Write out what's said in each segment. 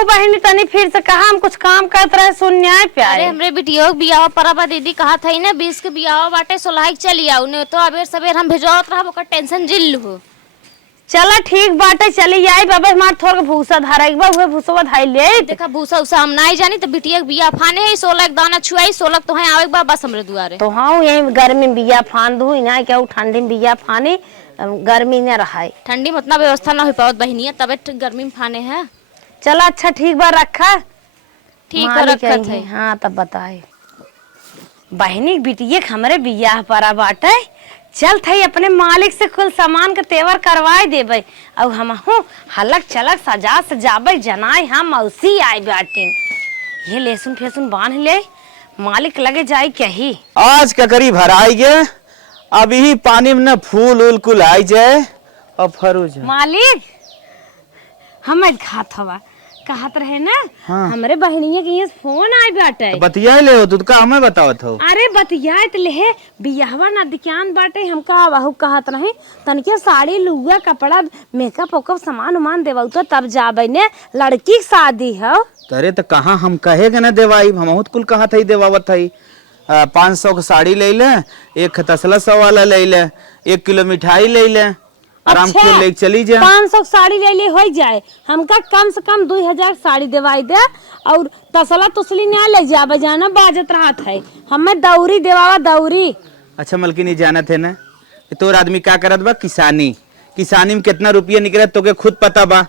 कहूँ बहनी तनी फिर से कहा हम कुछ काम करते रहे सुन न्याय प्यारे। अरे हमरे बिटिया बियाह परबा दीदी कहा था ना 20 के बियाह बाटे 16 चली आओ ने तो अबेर सबेर हम भेजौत रहा ओकर टेंशन जिल लू। चला ठीक बाटे चली आई बाबा हमार थोड़ा भूसा धारा एक बार भूसा धाई ले देखा भूसा उसा हम नहीं जानी तो बिटिया बियाह फाने है 16 दाना छुआई 16 तो है आवे बा बस हमरे दुआरे तो हाँ यही गर्मी में बिया फान दू ना क्या ठंडी में बिया फानी गर्मी न रहा ठंडी में उतना व्यवस्था ना हो पावत बहनिया तबे गर्मी में फाने है। चला अच्छा ठीक बार रखा ठीक है रखत है। हाँ तब बताए बहनी बिटिया हमारे बियाह पर बाटे चल थई अपने मालिक से कुल सामान के तेवर करवाए देबे और हम हलक चलक सजा सजाबे जनाए हम मौसी आए बाटे ये लेसुन फेसुन बांध ले मालिक लगे जाए कही आज ककरी भराई गे अभी पानी में न फूल उल कुल आई जाए और फरूज मालिक हम खात हवा कहत रहे ना। हाँ। हमरे बहनिया के फोन आए बाटे तो बतिया ले हो तू का हमें बतावत हो। अरे बतियात ले बियाहवा ना दिकान बाटे हमका बहु कहत नहीं तनके साड़ी लुगा कपड़ा मेकअप ओकअप सामान उमान देवौ तो तब जाबे ने लड़की की शादी है। अरे तो कहाँ हम कहेगे ना देवाई हम कुल कहा था देवावत है 500 की साड़ी ले ले एक तसला 100 वाला ले ले 1 किलो मिठाई ले ले आराम से ले चली जाए 500 साड़ी ले ली हो जाए हमका कम से कम 2000 साड़ी देवाई दे और तसला तुसली ना ले जा बजाना बाजत रहा था हमें दौरी देवावा दौरी। अच्छा मलकिनी जाना थे ना तोर आदमी क्या करत बा किसानी में कितना रुपया निकलत तो के खुद पता बा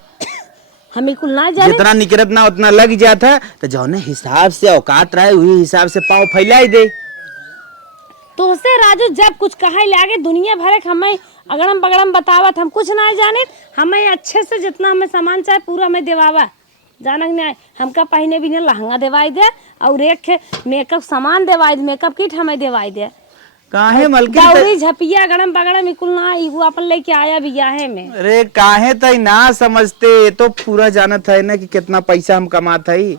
हमें कुल ना जाने जितना निकलत ना उतना लग जाता तो जौने हिसाब से औकात रहे वही हिसाब से पाँव फैलाई दे। तो से राजू जब कुछ कहे लागे दुनिया भर हमें अगड़म बगड़म बतावत हम कुछ ना जाने हमें अच्छे से जितना हमें सामान चाहे पूरा हमें देवावा जानक नहीं हमका पहने भी नहीं लहंगा देवाई दे और एक मेकअप सामान देवाई दे मेकअप किट हमें देवाई दे काहे मलकिन गौरी झपिया गड़म बगड़म इकुल ना वो अपन लेके आया बियाहे में। अरे काहे तई ना समझते तो पूरा जानत है ना कि कितना पैसा हम कमात है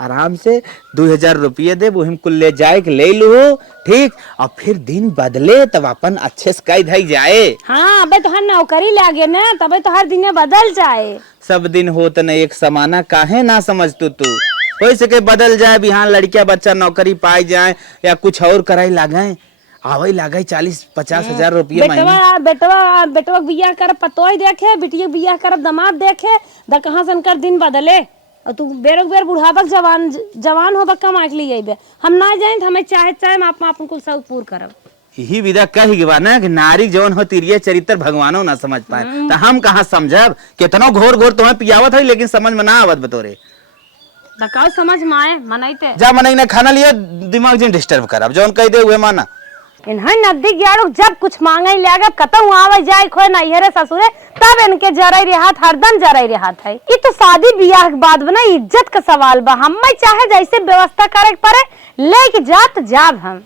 आराम से 2000 रुपये दे वो हम कुल ले जाए ले लू ठीक और फिर दिन बदले तब अपन अच्छे से कई धाई जाए। हाँ अबे तो हर नौकरी लागे ना तबे तो हर दिन बदल जाए सब दिन होत न एक समाना काहे ना समझ तू हो सके बदल जाए बिहान लड़किया बच्चा नौकरी पाई जाए या कुछ और कराई लागे आवे लागे 40-50 हजार रुपये बेटवा बियाह कर पतोई देखे बिटिया बियाह कर दामाद देखे द कहाँ से कर दिन बदले और तू बेरोक बेर बुढ़ावक जवान हो बक्का माट ली जाइबे हम ना जाए हमें चाहे हम अपन कुल सब पूर करब यही विदा कही गवा ना कि नारी जौन हो तिरिया चरित्र भगवानो ना समझ पाए तो हम कहाँ समझब कितनो घोर घोर तुम्हें पियावत है लेकिन समझ में ना आवत बतोरे दकाओ समझ में आए मनाइते जा मनाई ना खाना लिया दिमाग जिन डिस्टर्ब करब जौन कह दे हुए माना इन्हें नजदीक ग्यारो जब कुछ मांगे लागे कतौ आवे जाए खोए ना इहरे ससुरे तब इनके जराई रेहात हरदम जराई रेहात है। ये तो शादी बियाह के बाद बना इज्जत का सवाल बा हमें चाहे जैसे व्यवस्था करे पड़े लेके जात जाब हम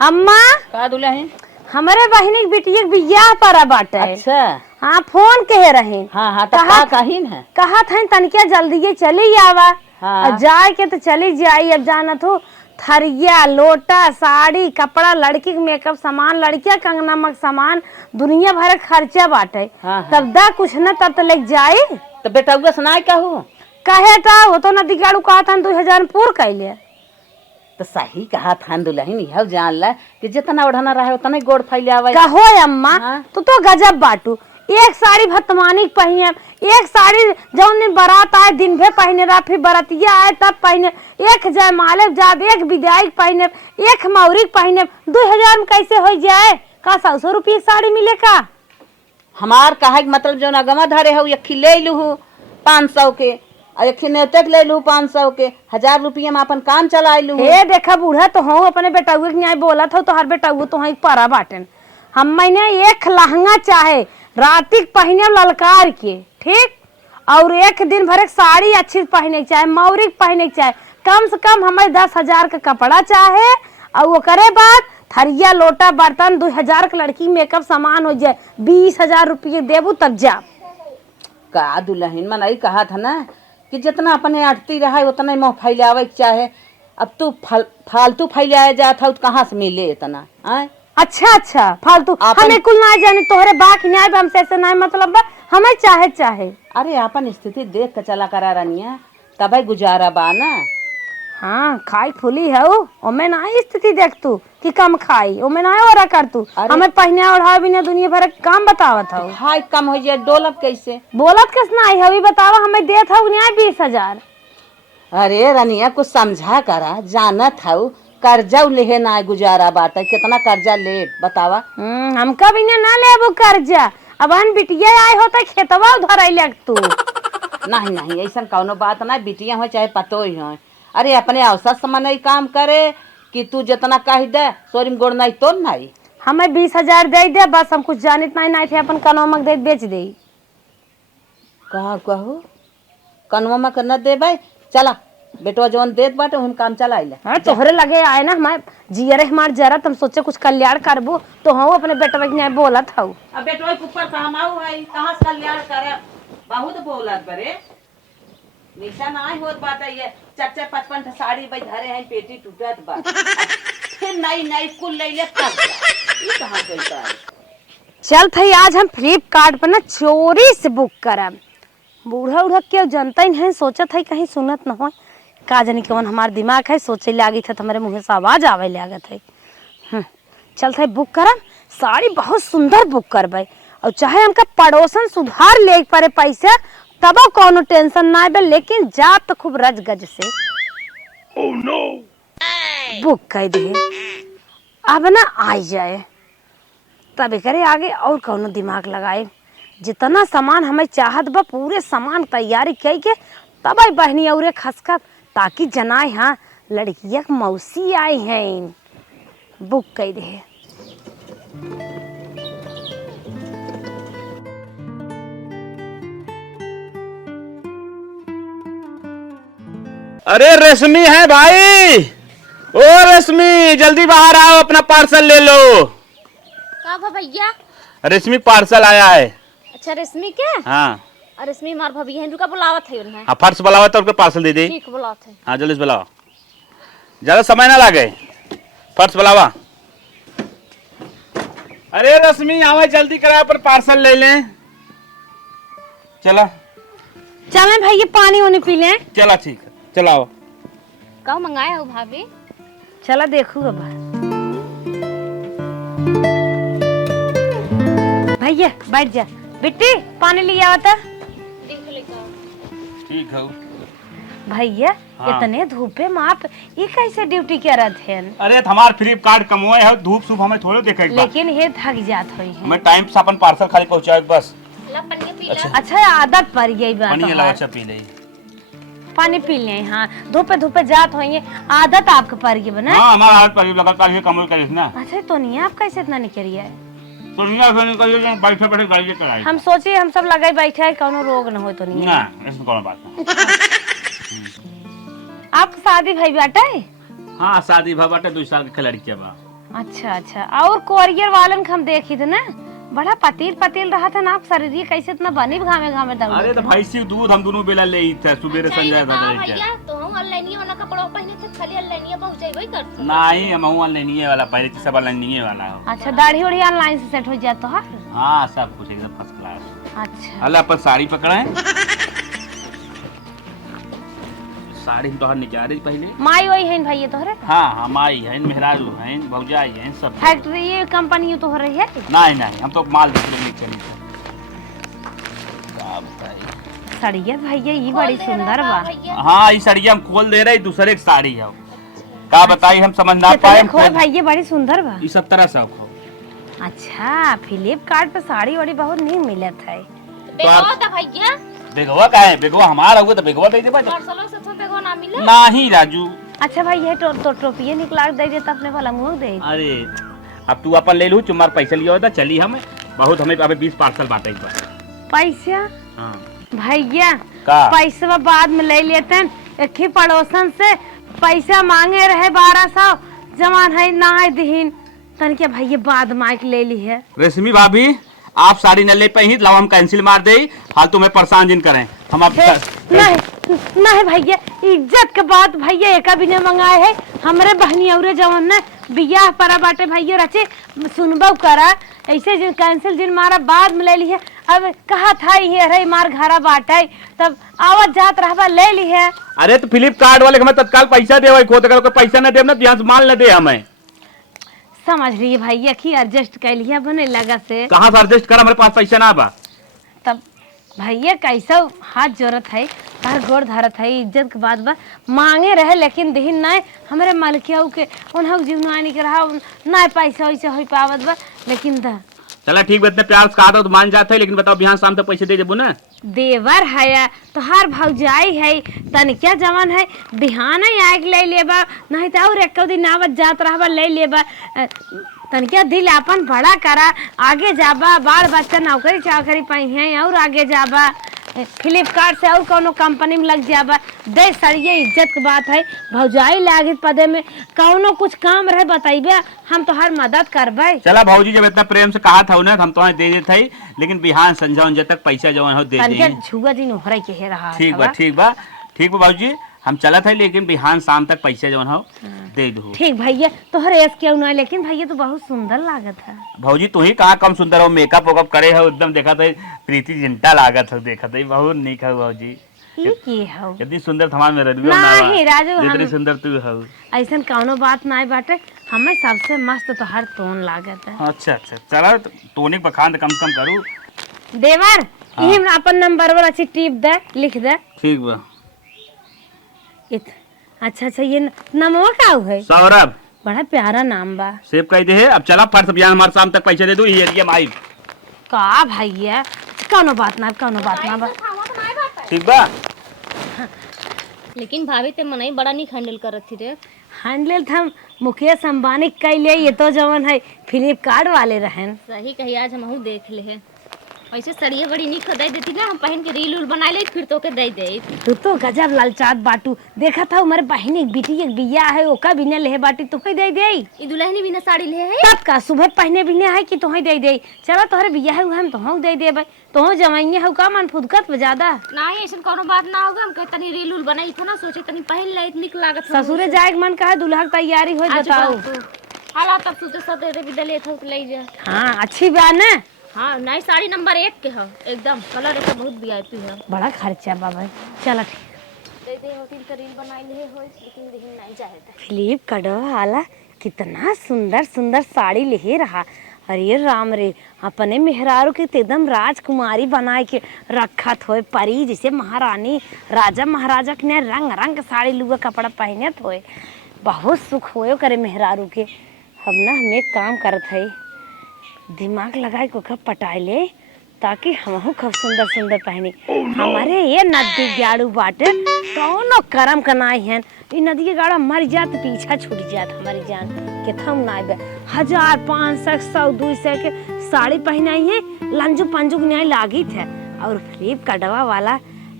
अम्मा का दुल्हन हमारे बहनी की बिटिया के बियाह पर बाटे। अच्छा हाँ फोन कहे रहे हाँ तो का कहिन है कहा था तनिके जल्दी चली आवा हाँ। जाए के तो चली जाई अब जानत हो थरिया लोटा साड़ी कपड़ा लड़की के मेकअप सामान लड़किया कंगना मक सामान दुनिया भर खर्चा बाटे। हाँ। तब दा कुछ न तब तो लेके जाई तो बेटा सुनाई कहू कहे था वो तो नदी गाड़ू कहा था 2000 पूर कैले तो सही कहा था दुल्हन यह जान ला कि जितना ओढ़ना रहे उतना गोड़ फैले आवे कहो अम्मा। हाँ। तो गजब बाटू एक साड़ी भतमानी पहने एक साड़ी जौन दिन बारात आए दिन भर पहने रहा फिर बरतिया आए तब पहने एक जयमाले जाब एक विदाई पहने एक मौरी पहने 2000 में कैसे हो जाए का 100 रुपये साड़ी मिले का हमार कहे मतलब जो अगमा धरे हो यखी ले लू 500 के यखी नेतक ले लू 500 के 1000 रुपये में अपन काम चला लू। हे देखा बूढ़ा तो हूँ अपने बेटा न्याय बोला था तो हर बेटा तो हाँ पारा बाटन हम मैंने एक लहंगा चाहे रातिक पहने ललकार के ठीक और एक दिन भर एक साड़ी अच्छी पहने के चाहे मौरी पहने के चाहे कम से कम हमें 10,000 का कपड़ा चाहे और वो करे बाद थरिया लोटा बर्तन 2000 का लड़की मेकअप सामान हो जाए 20,000 रुपये देबू तब जा का दुल्हन मन कहा था ना कि जितना अपने अटती रहा उतना मुँह फैलावे के चाहे अब तू फालतू फैलाया जात हो कहाँ से मिले इतना आए अच्छा फालतू हमें कुल ना जाने तोहरे बाकी न्याय हमसे ऐसे ना मतलब हमें चाहे अरे अपन स्थिति देख के चला करा रनिया, तब गुजारा बा ना। हाँ खाई खुली है ओमे ना स्थिति देख तू कि कम खाई ओमे ना और कर तू हमें पहने ओढ़ा भी ना दुनिया भर के काम बतावत हो। हाय कम हो जाए डोलब कैसे? बोलत किस ना आई हवी बतावा हमें देत हो न्याय 20,000। अरे रनिया कुछ समझा करा, जानत हूँ कर्जा लेहे ना गुजारा बात है, कितना कर्जा ले बतावा। हमका भी ना लेबो कर्जा, अब अन बिटिया आए होता खेतवा उधर आई लग तू। नहीं नहीं ऐसा कौनो बात ना, बिटिया हो चाहे पतो ही हो। अरे अपने अवसर समय काम करे कि तू जितना कह दे सोरिम गोड़ नहीं तो नहीं। हमें 20,000 दे दे बस, हम कुछ जानित नहीं थे अपन कनवा दे बेच दे। कहा कहू कनवा में न दे भाई, चला बेटवा जवन देत बाटे उन काम चला ले। हाँ तोहरे लगे आए ना हमारे जियरे हमार जरा तुम सोचे कुछ कल्याण करबो तो हम अपने बेटवा के बोलत हूँ। अब बेटवा के ऊपर कहमाऊ है कहाँ से कल्याण करे, बहुत बोलत बरे निशा ना होत बात है। ये 4-5 साड़ी भाई धरे हैं पेटी टूटत बा, फिर नई कुल ले ले कर ये कहाँ चलता है। चल थई आज हम फ्लिपकार्ट पर ना चोरी से बुक करब। बूढ़ा उढ़ा के जनता ही नहीं सोचत है कहीं सुनत न हो का जानी कौन हमार दिमाग है सोचे लागी था हमारे मुँह से आवाज आवे लागत है। चल थई बुक करब, साड़ी बहुत सुंदर बुक करबे और चाहे हमका पड़ोसन सुधार ले पड़े पैसा तब कोनो टेंशन ना आबे, लेकिन जा तो खूब रज गज से बुक कर दे अब ना आई जाए तब करे आगे और कोनो दिमाग लगाए। जितना सामान हमें चाहत बा पूरे सामान तैयारी कई के तब आई बहनी और खसखस ताकि जनाए हाँ लड़किया मौसी आई हैं बुक कर दे। अरे रश्मि है भाई, ओ रश्मि जल्दी बाहर आओ अपना पार्सल ले लो। का भा भैया? रश्मि पार्सल आया है। अच्छा रश्मि के? हाँ रश्मि मार भाभी है रुका बुलावत है उन्हें। हाँ फर्श बुलावा तो पार्सल दे दे। ठीक बुलावत है। हाँ जल्दी से बुलाओ, ज्यादा समय ना लगे, फर्श बुलावा। अरे रश्मि आवे जल्दी करा पर पार्सल ले लें। चला चलें भाई ये पानी वानी पी लें। चला ठीक है चलाओ। का मंगाया हो भाभी? चला देखू अब भैया बैठ जा बेटी पानी लिया आता। देख ले का ठीक है भैया हाँ। इतने धूपे में आप ये कैसे ड्यूटी कर रहे थे? अरे हमार फ्लिपकार्ट कमोए है, धूप सूप हमें थोड़े देखे लेकिन ये थक जात हुई है। हमें टाइम से अपन पार्सल खाली पहुंचाए बस। ला पन्नी पी ला। अच्छा आदत पड़ गई बात पानी है। लगा अच्छा पी ले। पानी पी ले। हाँ धूपे धूपे जात हुई आदत आपके पड़ गई बना। हाँ हमारा हाथ पर लगातार ये कमल करे ना। अच्छा तो नहीं आप कैसे इतना निकलिए है? तो निया से निकल जाए बैठे बैठे गाड़ी लेकर आए। हम सोचे हम सब लगे बैठे है कोनो रोग न हो तो नहीं ना ऐसा कौन बात है। आप शादी भाई बेटा है? हाँ शादी भा बाटे 2 साल के लड़की बा। अच्छा अच्छा और कोरियर वालन के हम देखी थे ना बड़ा पतील रहा था ना आप शरीर कैसे इतना बनी घामे घामे दम। अरे तो भैंसी दूध हम दोनों बेला ले थे सुबह संजय भैया तो हम ऑनलाइन वाला कपड़ा पहने थे खाली ऑनलाइन पहुंचाई करते। नहीं हम ऑनलाइन वाला पहले तो सब ऑनलाइन वाला हो। अच्छा दाढ़ी उड़ी ऑनलाइन से सेट हो जाता है? हाँ सब कुछ एकदम फर्स्ट क्लास। अच्छा अल्लाह अपन साड़ी पकड़े साड़ी तो निचारे पहले माई वही है भाई तोहरे? हाँ हम आई है मेहरारू है भौजाई है सब फैक्ट्री ये कंपनी तो हो रही है? नहीं हम तो माल देखने चली सड़िया भैया ये बड़ी सुंदर बा। हाँ ये साड़ी हम खोल दे रहे दूसरे की साड़ी है का बताई हम समझ ना पाए। खोल भैया बड़ी सुंदर बा। ये सब तरह से आप खाओ। अच्छा फ्लिपकार्ट पे साड़ी वाड़ी बहुत नहीं मिलत है। भैया बेगवा का है बेगवा हमारा हुआ तो बेगवा दे दे पार्सलों से तो बेगवा ना मिले। नहीं राजू। अच्छा भाई ये तो टोपिए निकला दे देता अपने वाला मुंह दे। अरे अब तू अपन ले लू तुम्हारा पैसा लिया होता चली हमें बहुत हमें अभी 20 पार्सल बांटे पैसा। हाँ भैया का पैसा बाद में ले लेते हैं। एक ही पड़ोसन से पैसा मांगे रहे 1200 जमा है ना है दीन तन के भैया बाद माइक ले ली है। रश्मि भाभी आप साड़ी न ले पाई लाओ हम कैंसिल मार दे हाल तुम्हें परेशान जिन करें हम आप नहीं भैया इज्जत के बात भैया एक भी नहीं मंगाए है हमारे बहनी और जवन ने बियाह परा बाटे भैया रचे सुनबो करा ऐसे जिन कैंसिल जिन मारा बाद में ले ली है अब कहा था ये रे मार घरा बाटे तब आवत जात रहबा ले ली है। अरे तो फ्लिपकार्ट वाले हमें तत्काल पैसा दे खोद कर पैसा न दे ना यहाँ से माल न दे हमें। समझ रही भैया की एडजस्ट कर लिया बने लगा से। कहाँ से एडजस्ट कर, हमारे पास पैसा ना बा। तब भैया कैसा हाथ जोरत है तार गोड़ धरत है, इज्जत के बात बा मांगे रहे लेकिन दिहिन ना हमारे मालिकिया के उन्हें जीवनानी के रहा ना पैसा वैसा हो पावत बा लेकिन दा चला ठीक बा, इतने प्यार से कहा था तो मान जाते है, लेकिन बताओ बिहान शाम तक पैसे दे देबो ना। देवर है तो हर भौजाई है तनिका जवान है बिहान आग ले लेबा नहीं तो और एक दिन आवत जात रहबा ले लेबा। तनिका दिल अपन बड़ा करा आगे जाबा, बाल बच्चा नौकरी चाकरी पाई है और आगे जाबा, फ्लिपकार्ट से और कोनो कंपनी में लग जाबा। दे सड़िए इज्जत की बात है, भौजाई लागे पदे में कौनो कुछ काम रहे बताइबे हम तो हर मदद करबे। चला भौजी जब इतना प्रेम से कहा था ना हम तो दे देते है, लेकिन बिहान संझा उंझा तक पैसा जवन हो दे दे। छुआ दिन ओहरा के है रहा। ठीक बा ठीक बा ठीक बा भौजी, हम चला था लेकिन बिहान शाम तक पैसा जवन हो दे दो। ठीक भैया तोहरे एस क्यों ना, लेकिन भैया तो बहुत सुंदर लागत है। भौजी तू ही कहा कम सुंदर हो, मेकअप वेकअप करे हो एकदम, देखा था प्रीति जिंटा लागत हो, देखा था बहुत निक हो भौजी। की हो इतनी सुंदर थमा में रह नहीं राजू इतनी सुंदर तू हो। ऐसा कौनो बात ना बाटे, हमें सबसे मस्त तो हर तोन लागत है। अच्छा अच्छा चला टोनिक बखान कम से कम करूँ। देवर यही अपन नंबर पर अच्छी टिप दे लिख दे। ठीक बा। अच्छा अच्छा ये नमवा का है? सौरभ। बड़ा प्यारा नाम बा। सेव कह दे है, अब चला फर्स्ट बिहान हमारे शाम तक पैसे दे दो ये माई का भैया कौनो बात ना कौनो बात ना बा। ठीक बा। लेकिन भाभी ते मनई बड़ा नहीं हैंडल करत थी रे। हैंडल हम मुकेश अंबानी कैले, ये तो जवन है फ्लिपकार्ट वाले रहन। सही कही, आज हम देख ले है ऐसे सड़िए बड़ी निक दे देती ना, हम पहन के रील उल बना ले फिर तो के दे दे। तू तो गजब लालचात बाटू, देखा था हमारे बहन एक बेटी एक बिया है ओका बिना ले बाटी तो दे दे। ई दुल्हनी बिना साड़ी ले है तब का सुबह पहने बिना है कि तुम्हें दे दे। चलो तोहरे बिया है हम तो दे दे भाई, तो जमाइए है का मन फुदकत ज्यादा नहीं, ऐसा कोनो बात ना होगा। हम कहे तनी रील उल बनाई था ना, सोचे तनी पहन ले निक लागत। ससुरे जाए के मन कहा दुल्हा की तैयारी हो बताओ। हालात तब सोचे सते भी दले था ले जा। हाँ अच्छी बात ना। हाँ नहीं साड़ी नंबर 1 के है एकदम, कलर एक बहुत वीआईपी है। बड़ा खर्चा बाबा। चलो ठीक दे दे होटल का रील बनाई ले हो, लेकिन देखिन नहीं जाए था। फ्लिपकार्ट वाला कितना सुंदर सुंदर साड़ी ले रहा। अरे राम रे अपने मेहरारू के एकदम राजकुमारी बनाए के रखत होए, परी जैसे महारानी राजा महाराजा के रंग रंग साड़ी लुगा कपड़ा पहनत होए, बहुत सुख होए करे मेहरारू के। हम ना हम एक काम करत है, दिमाग लगाए को कब पटाए ले ताकि हम खूब सुंदर सुंदर पहने। हमारे ये नदी गाड़ू बाटे कौनो करम कनाई है, ये नदी के गाड़ा मर जात पीछा छूट जात हमारी जान के थम ना 1000 500 100 200 के साड़ी पहनाई है, लंजू पंजू न्याय लागी थे। और फ्लिपकार्ट वाला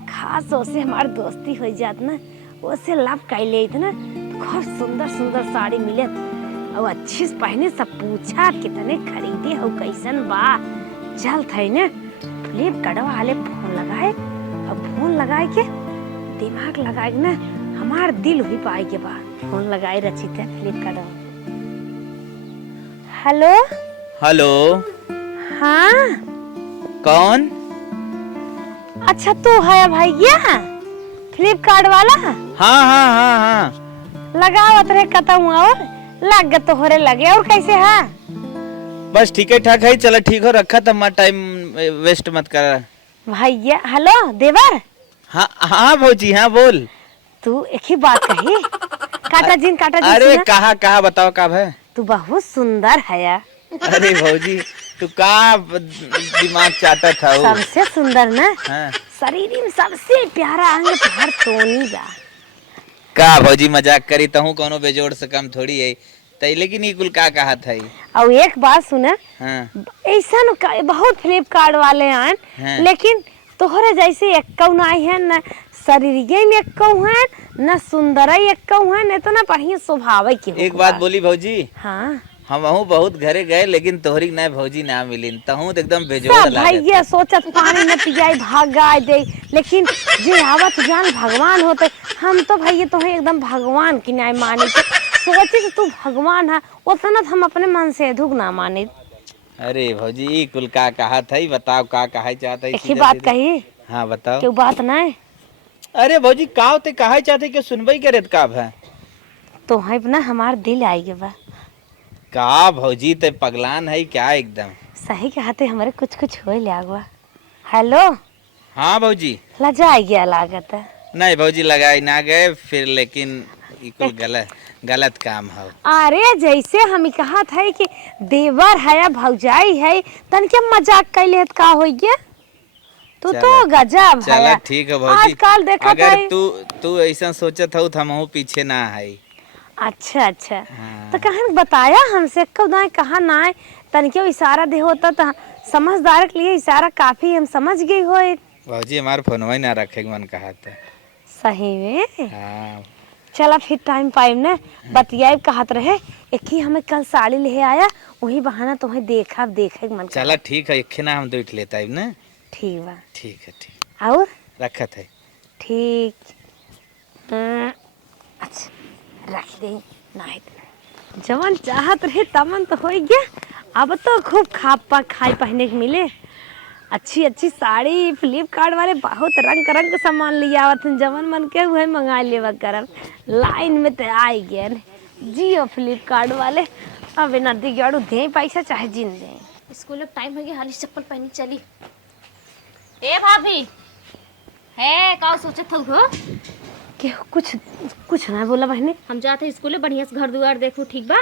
खास से हमारी दोस्ती हो जात ना, उससे लाभ कर ले ना खूब सुंदर सुंदर साड़ी मिले और अच्छे से पहने। सब पूछा कितने खरीदे हो कैसन बा, चल थे न फ्लिपकार्ट वाले फोन लगाए और फोन लगाए के दिमाग लगाए ना हमार दिल हुई पाए के बाद फोन लगाए रची थे फ्लिपकार्ट। हेलो हेलो हाँ कौन? अच्छा तू है भैया फ्लिपकार्ट वाला? हाँ हाँ हाँ हाँ लगावत रहे कतऊ और लग गए तोहरे लगे। और कैसे है? बस ठीक है ठाक है, चलो ठीक हो रखा तो हमारा टाइम वेस्ट मत कर भैया। हेलो देवर। हाँ हाँ भौजी हाँ बोल। तू एक ही बात कही काटा जी अरे सुना? कहा बताओ कब है? तू बहुत सुंदर है यार। अरे भौजी तू का दिमाग चाटा था वो? सबसे सुंदर ना हाँ। शरीर में सबसे प्यारा अंग तुहार तोनी बा। का भौजी मजाक करी तहू कोनो बेजोड़ से कम थोड़ी है तई, लेकिन ये कुल का कहा था? और एक बात सुना, हाँ। ऐसा न बहुत फ्लिपकार्ट वाले आन हाँ। लेकिन तोहरे जैसे एक नाई है न शरीर में एक है न सुंदर एक है न तो ना बढ़िया स्वभाव के। एक बात बोली भौजी, हाँ हम बहुत घरे गए लेकिन तोहरी ना भौजी ना मिली, तहू तो एकदम बेजोड़ भैया सोचत पानी न पियाई भागाए दे, लेकिन जे आवत जान भगवान होते। हम तो भैया तुम्हें एकदम भगवान की न्याय मानी के सोचे कि तू भगवान है, उतना हम अपने मन से दुख ना माने। अरे भौजी कुल का कहा था बताओ का कहा चाहता एक ही बात कही हाँ बताओ। क्यों बात नहीं अरे भौजी का ते कहा चाहते कि सुनबई करे का है तो है ना हमार दिल आई गया बा का भौजी ते पगलान है क्या एकदम। सही कहते हमारे कुछ कुछ हो ले आगवा। हेलो हाँ भौजी लजा आई गया लागत है। नहीं भौजी लगाई ना गए फिर लेकिन ई कुल गलत काम है। अरे जैसे हम कहा था कि देवर है या भौजाई है तन के मजाक कैले का हो गया तू तो गजब है। चला ठीक है भौजी आजकल देखा अगर तू ऐसा सोचत हो तो हम पीछे ना है। अच्छा अच्छा हाँ। तो कहन बताया हमसे कब ना कहा ना है तन के इशारा दे होता तो समझदार के लिए इशारा काफी हम समझ गई हो। भौजी हमारे फोनवा ही ना रखे मन कहा था। सही में हाँ चला फिर टाइम पाइम ने बतियाब कहत रहे एक ही हमें कल साड़ी ले आया वही बहाना तुम्हें देखा देखे मन चला ठीक है एक ना हम देख लेता है ना। ठीक बा ठीक है ठीक और रखत है ठीक अच्छा रख दे नहीं जवन चाहत रहे तमन तो हो गया। अब तो खूब खाई पहने के मिले अच्छी अच्छी साड़ी फ्लिपकार्ट वाले बहुत रंग रंग का सामान लिया आवत जवन मन के हुए मंगा लेवा करब लाइन में तो आई गए जियो फ्लिपकार्ट वाले अब नदी गड़ू दे पैसा चाहे जिन दे। स्कूल का टाइम हो गया हाली चप्पल पहनी चली। ए भाभी है का सोचत हो के कुछ ना बोला बहने हम जाते स्कूल बढ़िया से घर दुआर देखू ठीक बा।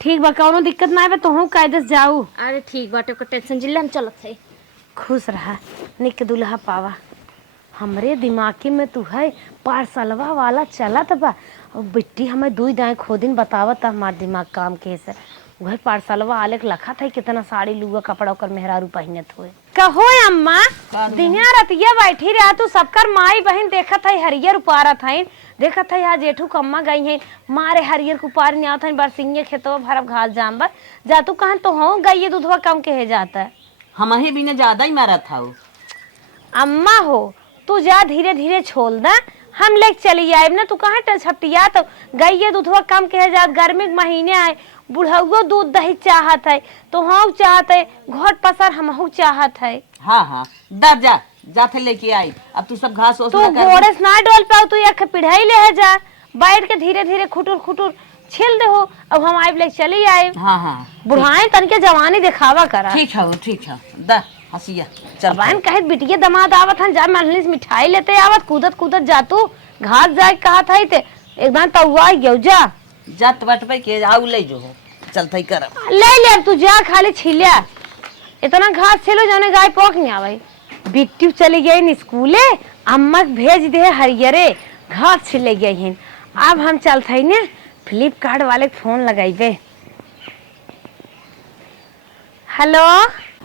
ठीक बा कौनो दिक्कत ना है तो हूँ कायदे से जाऊ। अरे ठीक बाटे ओकर टेंशन जिले हम चलत है। खुश रहा निक दुल्हा पावा हमरे दिमागी में तू है पार्सलवा वाला चलत बा और बिट्टी हमें दुई दाएं खोदिन बतावत हमार दिमाग काम कैसे वह पार्सलवा आले के लखा था कितना साड़ी लुआ कपड़ा ओकर मेहरारू पहनत हुए कहो अम्मा दिनिया रतिया बैठी रहा तू सबकर माई बहन देखत है हरियर उपारत है देखत है आज जेठू कम्मा गई है मारे हरियर कुपार नहीं आवत है बरसिंगे खेतवा भरब घास जाम्बर जा तू कहां तो हो गई दूधवा कम कहे जाता है हम ही बिना ज्यादा ही मारा था। अम्मा हो तू जा धीरे धीरे छोल दा हम लेके चली आए ना तू कहाँ छपटिया तो गई दूधवा कम कहे जात गर्मी के महीने आए बुढ़ाओ दूध दही चाहत है तो हाँ चाहत है घोट पसर हमहू चाहत है। हाँ हाँ डर जा जाते लेके आई अब तू सब घास तू घोड़े से ना डोल पाओ तू एक पिढ़ाई ले जा बैठ के धीरे धीरे खुटुर खुटुर छिल दे हो अब हम आए ले चली आए। हाँ हाँ बुढ़ाए तन के जवानी दिखावा करा ठीक है दा हसिया चल बहन कहे बिटिया दमाद आवत हन जा महली से मिठाई लेते आवत कूदत कूदत जातू घास जाए कहा था एकदम तउआ गयो जा बटबे के आउ ले जो चलते कर ले अब तू जा खाली छिलिया इतना घास छिलो जाने गाय पोक नहीं आवे बिट्टी चली गई स्कूले अम्मा भेज दे हरियरे घास छिले गई हैं अब हम चलते ने फ्लिपकार्ट वाले फोन लगाइबे। हेलो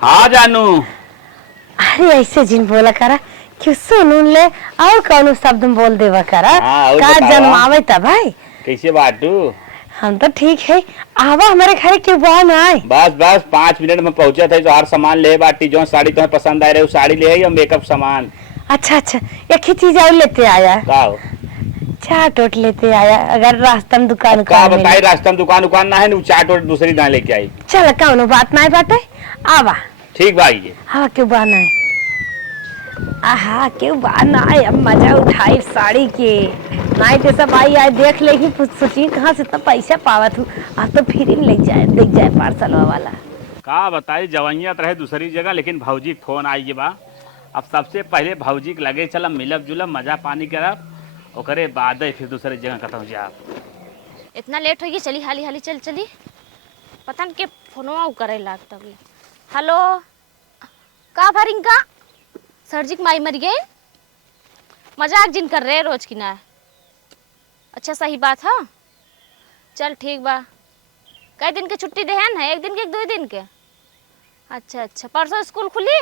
हाँ जानू अरे ऐसे जिन बोला करा क्यों सुन ले और कौन शब्द में बोल देवा करा हाँ, का जन्मावे तब भाई कैसे बाटू हम तो ठीक है आवा हमारे घर क्यों बहन आए बस 5 मिनट में पहुंचा था जो हर सामान ले बाटी जो साड़ी तुम्हें पसंद आ रही साड़ी ले आई और मेकअप सामान। अच्छा एक ही चीज और लेते आया चाट ओट लेते आया अगर रास्ता में दुकान का बताई रास्ता में दुकान ना है ना चाट ओट दूसरी ना लेके आई। चल कौनो बात ना बाटे आवा ठीक भाई हाँ क्यों बहन आए आहा क्यों बहन आए अब मजा उठाई साड़ी के नहीं तो सब आई आए देख लेगी सोची कहाँ से इतना पैसा पावत हूँ अब तो फ्री में देख जाए पार्सल वाला का बताई जवाइयात रहे दूसरी जगह लेकिन भौजी फोन आई बा अब सबसे पहले भौजी के लगे चल मिलब जुलब मजा पानी करब ओकरे बाद फिर दूसरी जगह कतहु जाब। इतना लेट हो गई चली हाली हाली चली पता नहीं के फोनवा करे लागत अभी। हेलो का भरिंका सर जी माई मर गए मजाक जिन कर रहे रोज की ना। अच्छा सही बात है चल ठीक बा कई दिन के छुट्टी देहन है 1 दिन के 2 दिन के। अच्छा परसों स्कूल खुली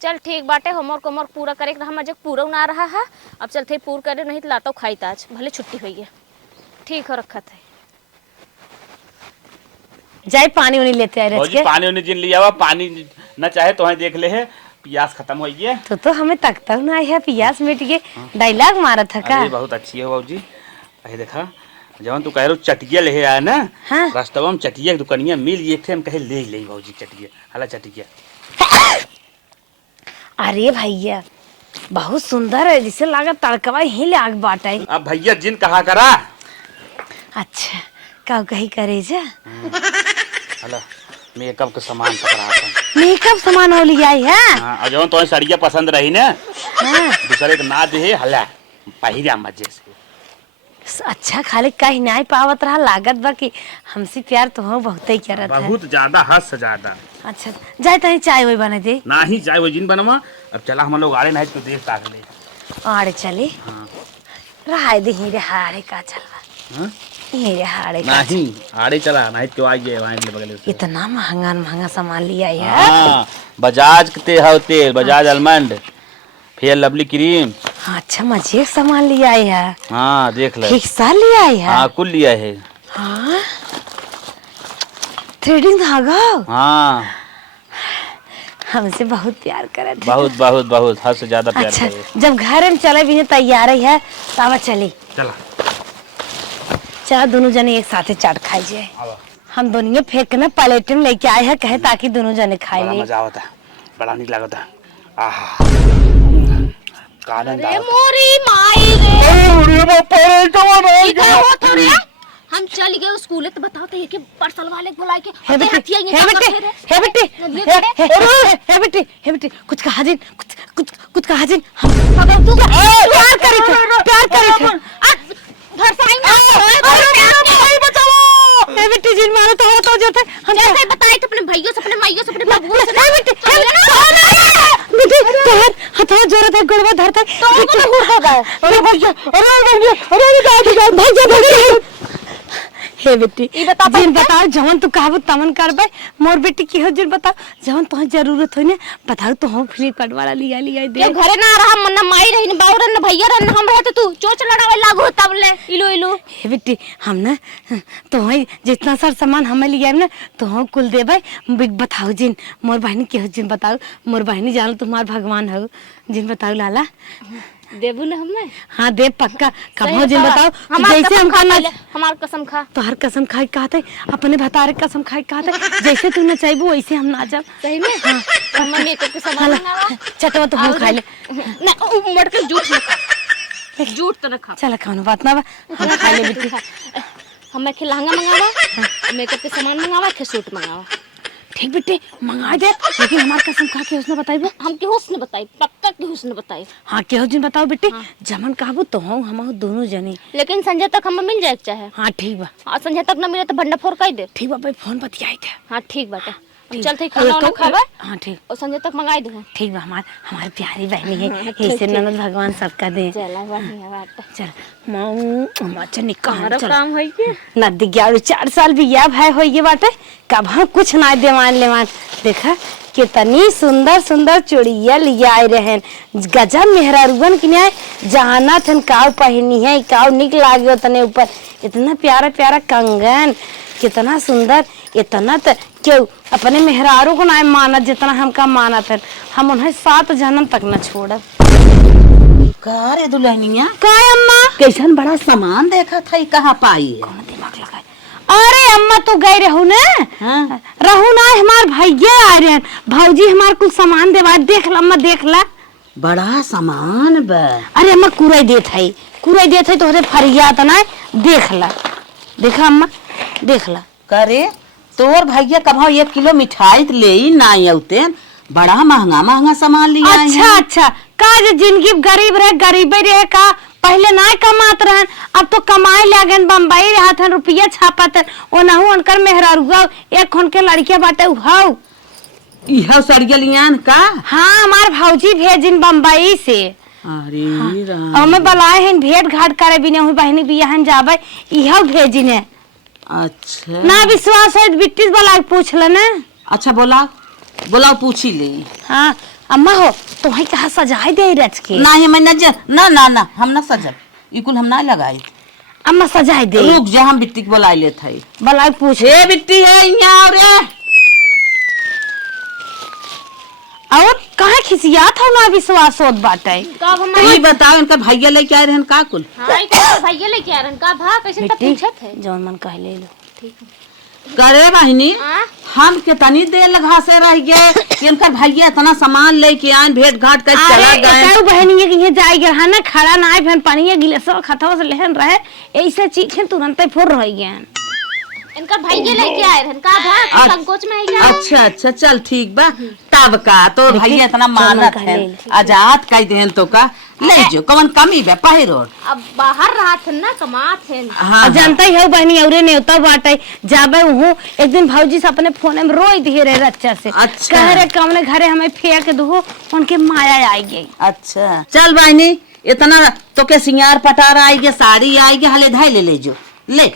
चल ठीक बाटे होमवर्क पूरा करे मजे पूरा ना रहा है अब चलते पूरा करे नहीं तो लाता खाई ताज भले छुट्टी हुई है ठीक हो रखा था जाए पानी उनी लेते आए भौजी पानी उनी जिन लिया पानी न चाहे तो देख ले है प्यास खत्म हो गई है तो हमें तकता ना है प्यास मिट गए डायलॉग मारा था का बहुत अच्छी है भौजी देखा जवन तू कह रहे हो चटिया ले आया ना, हाँ। रास्तवा में चटिया की दुकनिया मिल एक थे, हम कहे ले ले भौजी चटिया, हला चटिया। अरे भैया बहुत सुंदर है, जिसे लागत तड़कवा ही लाग बाटे। अब भैया जिन कहा करा। अच्छा का कही करे जा। हला मेकअप का सामान पकड़ा था। मेकअप सामान हो लिया है। हाँ, और जवन तो सड़िया पसंद रही ना, हाँ। दूसरे के ना दे हला पहिरा मजे से। अच्छा खाली कहीं नहीं पावत रहा, लागत बा कि हमसे प्यार तो हो बहुत ही करत है। बहुत ज्यादा, हद से ज्यादा। अच्छा जाए तनी चाय वही बना दे। ना ही चाहे वो जिन बनवा। अब चला हम लोग आड़े नहीं तो देख ताक ले। आड़े चले। हाँ। रहा दे हीरे हाड़े का चलवा। हाँ? हीरे हाड़े का नहीं आड़े चला नहीं तो आई जाए वहाँ के बगल से। इतना महंगा सामान लिया है। हाँ, बजाज के तेल, Bajaj almond, fair lovely cream. हाँ, अच्छा मजे सामान लिया है। हाँ देख ले। ठीक सा लिया है। हाँ कुल लिया है। हाँ थ्रेडिंग धागा। हाँ हमसे बहुत प्यार करत है। बहुत बहुत बहुत हद से ज्यादा प्यार अच्छा करे। जब घर में चले भी तैयार है तब चली। चला चला दोनों जने एक साथ चाट खाई जाए। आवा। हम दोनों फेंक ना प्लेट में लेके आए हैं कहे ताकि दोनों जने खाए बड़ा ले। मजा आवता, बड़ा नीक लागता। आहा का आनंद अरे आवता। मोरी माई रे, अरे बाप रे जवान ई का होत हो रे? हम चल गए स्कूल तो बताओ तो ये कि पार्सल वाले को बुला के हे बेटी हथिया ये हे क्या बेटी करते रे? हे बेटी नदिये हे- तेरे? हे- हे बेटी हे बेटी कुछ कहा जिन कुछ कहा जिन हम अगर तू प्यार करी थे भरसाई हे बेटी जिन मारो तो जाते हम जैसे बताए तो अपने भाइयों से, अपने माइयों से, अपने बाबूओं से। हे बेटी बेटी तोहर हथवा जोरत है गोड़वा धरता है तो को तो हुर होगा। अरे भैया अरे भैया हे बेटी ई बता जिन बताओ जवन तू कहबो तमन करबे। मोर बेटी की हो जिन बताओ जवन तोह जरूरत हो ने बताओ तो हम फ्लिपकार्ट वाला लिया दे। जब घरे ना रहा मन माई रही न बाऊ रही न भैया रही न हम रहते तू चोच लड़ावे लागो तब ले इलो इलो। हे बेटी हम ना तो जितना सारा सामान हमें लिया ना तो हम कुल देबे। बताओ जिन मोर बहनी के हो जिन बताओ मोर बहनी जानो तुम्हार भगवान हो जिन बताओ लाला देबू न हमें। हाँ दे पक्का कब हो जिन बताओ हमार जैसे कसम हम खा खाना पहले, हमार कसम खा। तो हर कसम खाई कहते अपने भतारे कसम खाई कहते जैसे तू न चाहबो वैसे हम ना जाब। सही में हां हम मेकअप के सामान मंगावा चटवा तो हम खा ले ना उमड़ के झूठ न खा, झूठ तो न खा। चल खानो बात ना बा हम खा ले बेटी। हमें के लहंगा मंगावा, मेकअप के सामान मंगावा, के सूट मंगावा। ठीक बेटी मंगा दे लेकिन हमार कसम खा के उसने बताइबो। हम के हुस्न बताई, पक्का के हुस्न बताई। हाँ के हो जिन बताओ बेटी जमन कहबो तो हम दोनों जने। लेकिन संजय तक हमें मिल जाए चाहे। हाँ ठीक बा हाँ संजय तक न मिले तो भंडा फोड़ कर दे। ठीक बा भाई फोन बतियाई थे। हाँ ठीक बाटे, ठीक। चल थे खाना वाना खावा हाँ ठीक और संजय तक मंगाई दे। ठीक बा हमारी प्यारी बहनी है ठीक, ऐसे ठीक। ननद भगवान सबका दे। चला बढ़िया बात। चल माऊ अच्छा निकाल हमारा चल काम है के नदी 4 साल भी या भाई हो ये बाटे कब हम कुछ ना देवान लेवान देखा कितनी सुंदर सुंदर चूड़िया लिया आए रहन गजब मेहरारूगन की न्याय जहाना थन काव पहनी है काव निक लागे तने ऊपर इतना प्यारा प्यारा कंगन कितना सुंदर इतना तो क्यों अपने मेहरारू को ना मानत जितना हमका मानत है हम उन्हें 7 जन्म तक न छोड़ब। का रे दुल्हनिया का अम्मा कैसन बड़ा सामान देखा था कहाँ पाई है? कौन दिमाग लगाए? अरे अम्मा तो गए रहू ना हाँ? रहू ना हमार भैया आ रहे हैं भौजी हमार कुछ सामान देवा देख ला अम्मा देख ला। बड़ा सामान बा। अरे अम्मा कुरई देत है तोहरे फरिया तो ना देख ला देखा अम्मा देख ला। करे तोर भैया कभाव 1 किलो मिठाई ले ही ना आउते बड़ा महंगा महंगा सामान लिया अच्छा का जे जिंदगी गरीब रहे का पहले ना कमात रहन अब तो कमाए लागन बम्बई रहत हन रुपया छापत ओनहु उनकर मेहरारुआ एक खन के लड़किया बाटे उहाउ इहा सड़िया लियान का। हाँ हमार भौजी भेजिन बम्बई से। अरे राम। हमें बुलाए हैं भेंट घाट करे बिना हुई बहनी बियाहन जाबे इहा भेजिन है। अच्छा ना विश्वास है बिट्टी वाला पूछ ल ना। अच्छा बोलाओ पूछी ले। हाँ अम्मा हो तो वही कहा सजाए दे रच के ना मैं ना हम ना सजब इकुल हम ना लगाई। अम्मा सजाए दे रुक जा हम बिट्टी के बुलाई ले थे। बुलाए पूछ हे बिट्टी है यहाँ रे। और कहाँ खिसियात हो ना विश्वास होत बाटे। कब हम तो ये बताओ इनका भैया लेके आए रहन का कुल? हां का भैया लेके आ रहन का भा कैसे तक पूछत है। जौन मन कह ले लो। ठीक करे बहनी हां हम कितनी देर लगा से रह गए कि इनका भैया इतना सामान लेके आए, भेंट घाट कर चला गए। अरे बहनी के ये जाई गे ना खड़ा ना आए फिर पानी गिलास खतवा से लेहन रहे ऐसे चीखें तुरंत फुर रह गए। इनका भैया लेके आए रहन का भा संकोच में है क्या? अच्छा अच्छा चल ठीक बा। तब का तो भैया इतना मानत है, आजाद कह देहन तो का ले जो कौन कमी बे पहिरो। अब बाहर रहत है ना कमात है। हाँ जानता ही हो बहनी औरे नेवता बाटे जाबे हूँ एक दिन भौजी से अपने फोन में रोई दिए रहे रच्चा से। अच्छा। कह रहे कमने घरे हमें फेंक दो उनके माया आई गई। अच्छा चल बहनी इतना तो के सिंगार पटार आई गे, साड़ी आई गे, हले धाई ले जो ले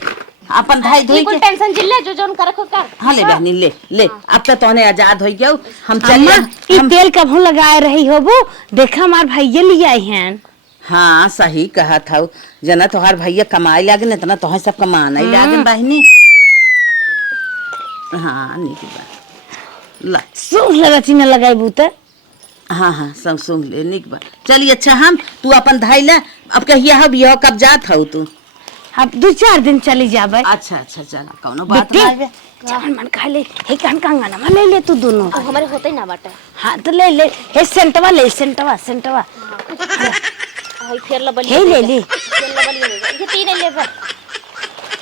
अपन धाई धोई कोई के। टेंशन जिल्ले जो जोन करखो कर। हाँ ले बहनी ले ले अब तो तोने आजाद हो गयो। हम अम्मा चलिए ई तेल कभू लगाए रही हो वो देखा हमार भैया ले आई हैं। हाँ सही कहा था जना तोहार भैया कमाई लागन इतना तोहर सब कमाना ही लागन बहनी। हाँ निक बा ला। सुन लगा चीना लगाई बूते। हाँ हाँ सब सुन ले निक बा। चलिए अच्छा हम तू अपन धाई ला अब कहिया हम यह कब जात हो तू? अब 2-4 दिन चली जाबे। अच्छा अच्छा चल कौनो बात बेटी, ना बे। जवन मन खा ले हे कान कंगना में ले ले तू दोनों। अब हमारे होते ही ना बाटे। हाँ तो ले ले हे सेंटवा ले सेंटवा हाय फेर लबली हे ले ले फेर लबली ये तीन ले बा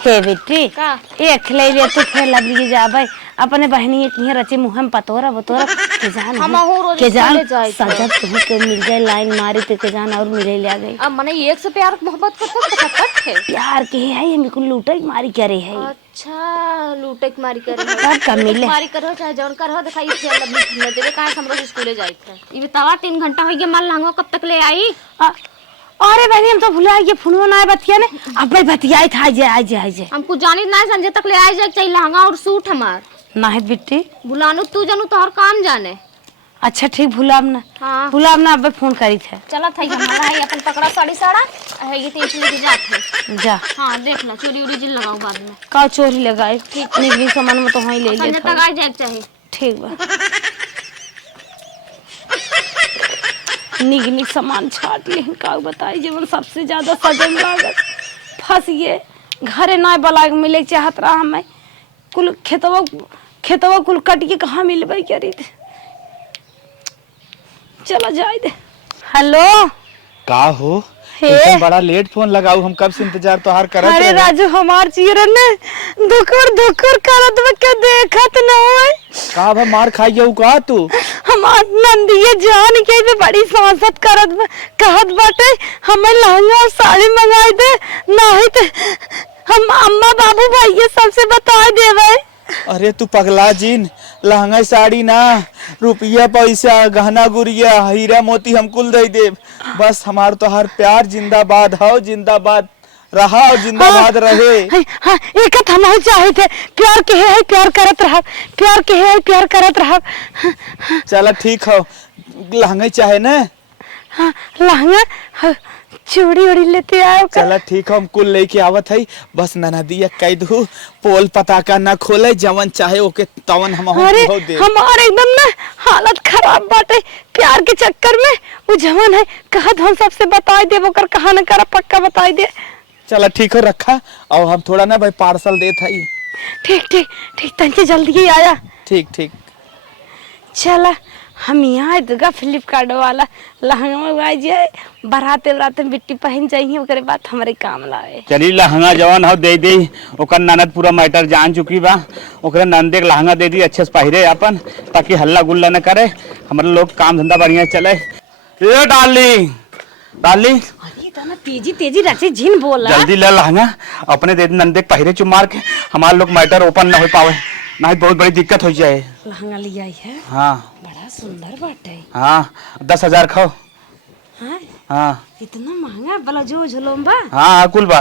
हे बेटी का एक ले ले तू फिर लबली जाबे अपने बहनी के रचे मुहम पतोरा बतोरा के जान हम हो रोज के जान स्कूले जाए थे। सजत तू के मिल जाए लाइन मारी तो के जान और मिले ले आ गई। अब मने एक से प्यार मोहब्बत करते फटाफट है। प्यार के है ये मेरे को लूटे मारी करे है। अच्छा लूटे के मारी करे तब का मिले मारी करो चाहे जौन करो दिखाई फेर लबली न देवे काहे हमरो स्कूले जाए थे। ई बतावा 3 घंटा हो गया माल लांगो कब तक ले आई? अरे बहनी हम तो भुला ये फोन ना बतिया ने अब भाई बतियाई था आज हमको जानी ना संजय तक ले आई जाए चाहिए लहंगा और सूट हमार ना है बेटी बुलानु तू जानू तोहर काम जाने। अच्छा ठीक भुलाब ना हाँ भुलाब ना अब फोन करी थे। चला था हमारा है अपन पकड़ा साड़ी साड़ा है ये 3 चीज जात है। जा हां देख ला चोरी उरी जिल लगाओ बाद में का चोरी लगाए ठीक निकली सामान में तो वहीं ले संजय ले तक आ जाए चाहिए। ठीक बा निगनी सामान छाट ले का बताई जीवन सबसे ज्यादा सजन लागत फंस गए घरे ना बला मिले चाहत रहा हमें कुल खेतवा कुल कट के कहाँ मिलबे करी थे। चला जाए दे। हेलो का हो हे। इतना बड़ा लेट फोन लगाऊ हम कब से इंतजार तोहार करत अरे रहे। राजू हमार चीरन ने दुकुर करत में क्या देखत न होए का भा मार खाई जाऊ का तू? हमार नंदिये जान के भी बड़ी सांसत करत कहत बाटे हमें लहंगा और साड़ी मंगाई दे नहीं तो हम अम्मा बाबू भैया सबसे बता देवे। अरे तू पगला जीन लहंगा साड़ी ना रुपया पैसा गहना गुड़िया हीरा मोती हम कुल दे दे। बस हमार तो हर प्यार जिंदाबाद हो जिंदाबाद रहा और जिंदाबाद रहे। हाँ एक हम चाहे थे प्यार के है प्यार करत रहा प्यार के है प्यार करत रहा। चला ठीक हो लहंगा चाहे ना। हाँ लहंगा हाँ, चूड़ी उड़ी लेते आओ का। चला ठीक हो हम कुल लेके आवत है बस ननदिया कह दू पोल पताका ना खोले जवन चाहे ओके तवन हम अरे हो दे। हमारे एकदम ना हालत खराब बाटे प्यार के चक्कर में वो जवन है कहत हम सबसे बताई दे वो कर कहा न करा पक्का बताई दे। चला ठीक हो रखा और हम थोड़ा ना भाई पार्सल देत हई। ठीक ठीक ठीक तंचे जल्दी ही आया। ठीक ठीक चला हम यहाँ दुर्गा फ्लिपकार्ट वाला लहंगा मंगवाई जाए बराते बराते बिट्टी पहन जाइए ओकरे बाद हमारे काम लाए। चली लहंगा जवन हो दे दी ओकर ननद पूरा मैटर जान चुकी बा ओकरे नंदे के लहंगा दे दी अच्छे से पहिरे अपन ताकि हल्ला गुल्ला न करे हमारे लोग काम धंधा बढ़िया चले। ए डार्लिंग इतना तेजी तेजी रचे झिन बोला जल्दी ले लहंगा अपने दे दी नंदे के पहिरे चुप मार के हमारे लोग मैटर ओपन न हो पावे नहीं बहुत बड़ी दिक्कत हो जाए। लहंगा लिया है हाँ बड़ा सुंदर बाटे। हाँ 10,000 खाओ। हाँ हाँ इतना महंगा ब्लाउजो झुलुम्बा। हाँ कुल बा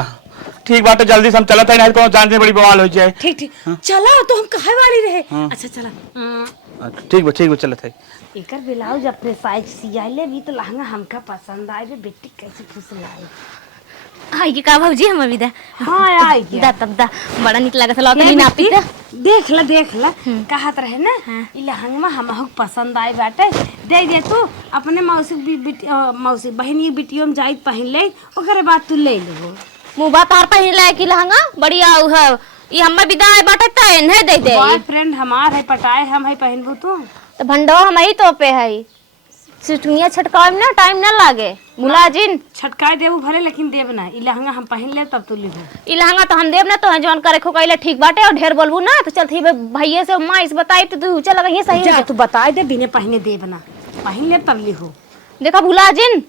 ठीक बात है जल्दी से हम चलते हैं नहीं तो जानते बड़ी बवाल हो जाए। ठीक ठीक चला तो हम कहे वाली रहे। अच्छा चला ठीक बा चलते हैं। एकर ब्लाउज अपने साइज सियाले भी तो लहंगा हमका पसंद आए बेटी कैसे खुश लाए। हाय की का भौजी हम अभी दा हाँ आई दा तब दा बड़ा निक लागत लौकनी ना पी देख ला कहत रहे ना ई लहंगवा हमहु पसंद आई बाटे दे तू अपने मौसी बहनी बिटियो में जाई पहन ले ओकरे बाद तू ले लो मुबा तार पहिन ले की लहंगा बढ़िया उ है ई हमर विदाई बाटे त इन्हे दे दे बॉयफ्रेंड हमार है पटाए हम है पहनबू तू तो भंडवा हम ही तो पे है सिटुनिया छटकावे में ना टाइम ना लागे मुलाजिन छटकाए देबू भले लेकिन देब ना ई लहंगा हम पहन ले तब तू लेबू ई लहंगा तो हम देब ना तो जौन करे खो कइले ठीक बाटे और ढेर बोलबू ना तो चलती भैया से माँ इस बताई तो तू चल यही सही जा है तू बताए दे बिने पहने देब ना पहन ले तब लेहू देखा मुलाजिन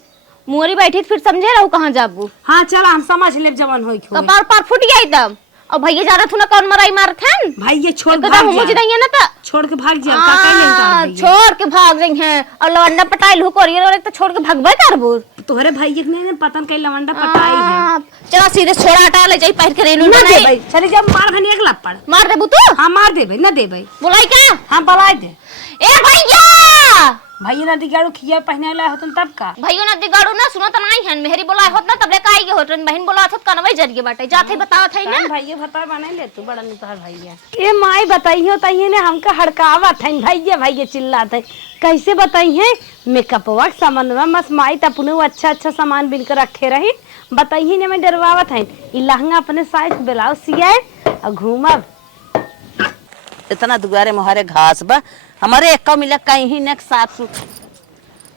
मोरी बैठी फिर समझे रहू कहाँ जाबू हाँ चल हम समझ लेब जवन होई खो कपार पार फुट गई तब और भैया जा रहा थू ना कौन मराई मारत हैं भाई ये छोड़ एकदम भाग मुझे जा नहीं ना तो छोड़ के भाग जा का कहले का भैया छोड़ के भाग गई हैं और लवंडा पटाइल हो कोरियर वाले तो छोड़ के भागबे करबू तोहरे भाई के नहीं पतन कई लवंडा पटाई है चला सीधे छोड़ा हटा ले जाई पैर के रेलू ना नहीं देबै चले जब मार भनी एक लपड़ मार देबू तू हां मार देबै ना देबै बोलाई क्या हां बलाई दे ए भैया भाई ना दिगाड़ू खिया पहने ला होतन तब का भैया ना दिगाड़ू ना सुनो तो नहीं है मेहरी बोला होत ना तब ले काई के होतन बहन बोला होत कनवे जरिए बाटे जाथे बतावत है ना भाई भता बना ले तू बड़ा नितहर भैया ए माई बताइयो तइए ने हमका हड़कावत है भैया चिल्लात है कैसे बताइए मेकअपवा सामानवा मस माई त अपने अच्छा सामान बिन के रखे रही बताइए ने मैं डरवावत है ई लहंगा अपने साइज ब्लाउज सियाए और घूमब इतना दुआरे मोहरे घास बा हमारे एक मिला कहीं न साथ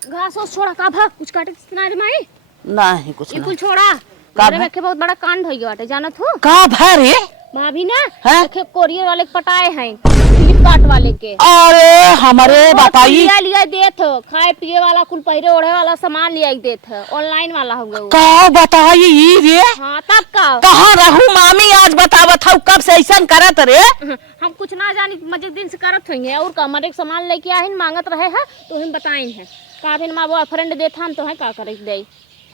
घास और छोड़ा का भाग कुछ काटे ना रे माई नहीं कुछ ये ना कुल छोड़ा का मेरे रखे बहुत बड़ा कांड होई बाटे जानत हो का भरे भाभी ना हैं? देखे कोरियर वाले के पटाए हैं फ्लिपकार्ट वाले के अरे हमारे बताई लिया देत हो खाए पिए वाला कुल पहिरे ओढ़े वाला सामान लिया देत है ऑनलाइन वाला हो गया का बताई ई रे हाँ तब का कहाँ रहू मामी आज बतावत हूँ कब से ऐसा करत रे हम कुछ ना जानी मजे दिन से करत होंगे और का हमारे सामान लेके आए मांगत रहे है तो हम बताएं है का फिर माँ बॉयफ्रेंड देत हम तो है का करे दे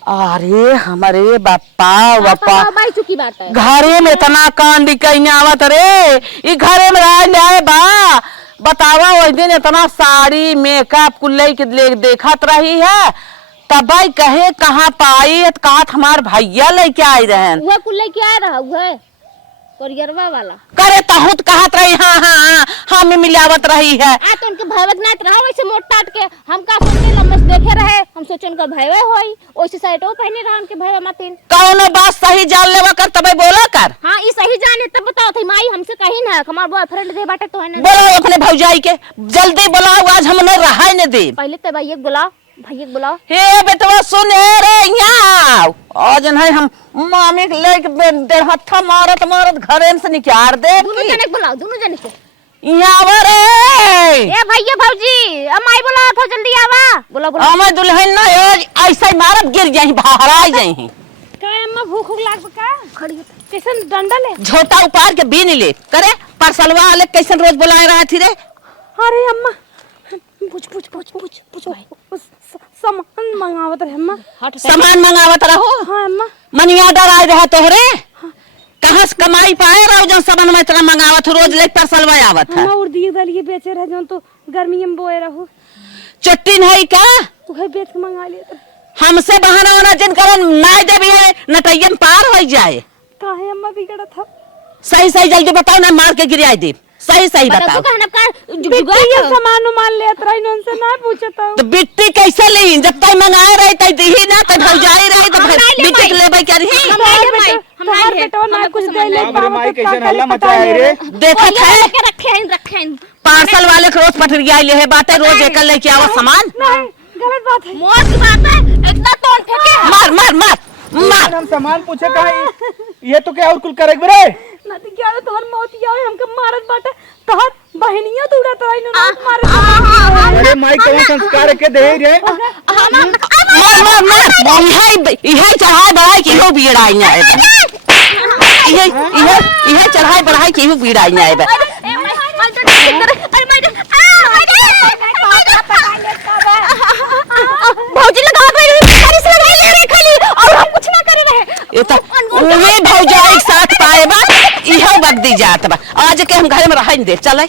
अरे हमारे बापा बापा बाई चुकी बात है घरे में इतना कांड कहीं आवत रे ई घरे में रह जाए बा बतावा उस दिन इतना साड़ी मेकअप कुल के देखत रही है तब भाई कहे कहाँ पाई कहा हमार भैया लेके आए रहे वह कुल लेके आए रहा वह कोरियरवा वाला करे तहुत कहत रही हाँ हम मिलावत रही है आ तो उनके भयवत ना रहा वैसे मोट टाट के हम का सोचे लम्बस देखे रहे हम सोचे उनका भयवे होई वैसे साइटो पहने रहा उनके भयवा मतिन कौनो बात सही जान लेवा कर तबे बोला कर हाँ ई सही जाने तब बताओ थे माई हमसे कहीं ना हमार बॉयफ्रेंड दे बाटे तो है ना बोलो अपने भौजाई के जल्दी बुलाओ आज हमने रहा न दे पहले तो भैया बुलाओ बुलाओ हे बेटवा सुन रे यहाँ आज नहीं हम मामी के लेके डेढ़ हत्था मारत घरे से निकाल दे दोनों जने के बुलाओ दोनों जने के यहाँ रे ए भैया भौजी अमाई बुलाओ तो जल्दी आवा बुला बुला हमें दुल्हन ना ऐसा ही मारत गिर जाही बाहर जाही का अम्मा भूख लाग का खड़ी कैसन डंडा ले झोटा उपार के बीन ले करे परसलवा वाले कैसन रोज बुलाए रहा थी रे अरे अम्मा पूछ सामान मंगावत रहे अम्मा सामान मंगावत रहो हाँ अम्मा मनी ऑर्डर आए रहा तोहरे कहाँ से कमाई पाए रहो जो सामान में इतना मंगावत रोज ले परसलवा आवत है अम्मा उर्दी दलिए बेचे रहे जो तो गर्मी में बोए रहो चुट्टी नहीं का वही बेच के मंगा लिए हमसे बहाना होना जिन करो नाय दे भी है नटैयन पार हो जाए काहे अम्मा बिगड़ा था सही जल्दी बताओ ना मार के गिराई दे सही बताओ ये सामान मान ले रही नोन से ना पूछता हूं तो बिट्टी कैसे ली जब तक मंगाए रही तई दी ना तो भौजाई रही तो बिट्टी के लेबै कर ही हमार बेटो ना कुछ दे ले माई कैसे हल्ला मचाए रे देखत है रखे पार्सल वाले के रोज पटरिया ले है बातें रोज एक लेके आओ सामान नहीं गलत बात है मोर की बात है इतना तोड़ फेंके मार हम सामान पूछे कहा ये तो क्या और कुल करे रे नती क्या तोहर मौत आवे हमके मारत बाटे तोहर बहनिया तो उड़त रही न मारत अरे माई कौन संस्कार के दे रे मार इहे चढ़ाई बढ़ाई की हो बीड़ाई ना इहे चढ़ाई बढ़ाई की हो बीड़ाई ना भौजी लगा बारिश लगाई ले रही खाली और हम कुछ ना करे रहे ये तो वे भौजाई साथ पाए बा इहो बगदी जात बा आज के हम घर में रह दे चले